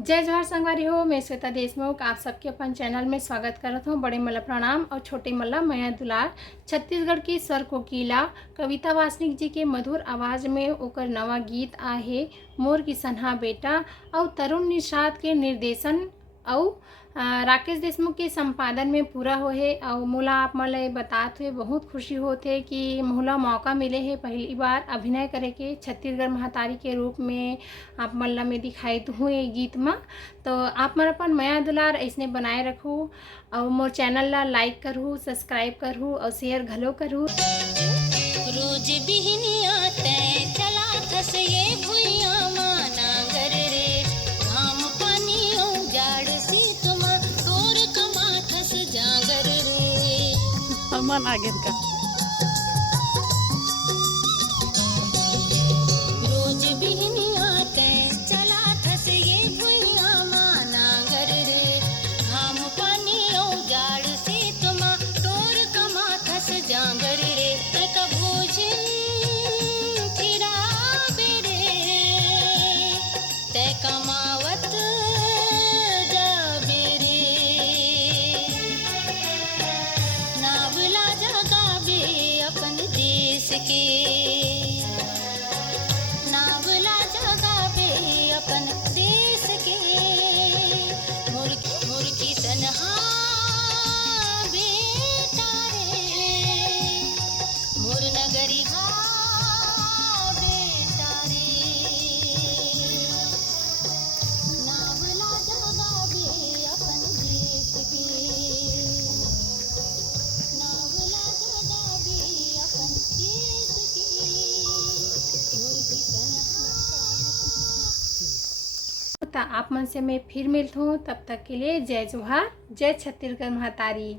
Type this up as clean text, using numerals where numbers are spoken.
जय जोहार संगवारी हो। मैं श्वेता देशमुख आप सबके अपन चैनल में स्वागत करत हूँ। बड़े मल्ला प्रणाम और छोटे मल्ला मया दुलार। छत्तीसगढ़ की स्वर कोकिला कविता वासनिक जी के मधुर आवाज़ में ओकर नवा गीत आहे मोर किसनहा बेटा और तरुण निषाद के निर्देशन और राकेश देशमुख के संपादन में पूरा होहे। और मोला आप मन ल बतात हुए बहुत खुशी होथे कि मोला मौका मिले है पहली बार अभिनय करे के छत्तीसगढ़ महतारी के रूप में आप मन ला मैं दिखाई हूँ ये गीत में। तो आप मन अपन माया दुलार ऐसने बनाए रखूँ और मोर चैनल ला लाइक करूँ, सब्सक्राइब करूँ और शेयर घलो करूँ। रोज बिहनिया तै चला थस ये भुइया माना गर रे घाम पानी औ जाड़ शीत मा तोर कमा थस जागर रे अमन आगे का रोज बिहनिया तै चला थस ये भुइया माना गर रे घाम पानी औ जाड़ शीत मा तोर कमा थस जागर रे तक भोजन फिराबे रे तै कमावत जाबे रे नावला जगाबे अपन देश के नावला जगाबे अपन देश के मुर्गी सनहा बेटा रे मोर नगरी हा बेटा रे नावला जगाबे अपन देश के नावला जगाबे अपन देश के मुर्गी सनहा तो आप मन से मैं फिर मिलता हूँ, तब तक के लिए जय जोहार, जय छत्तीसगढ़ महतारी।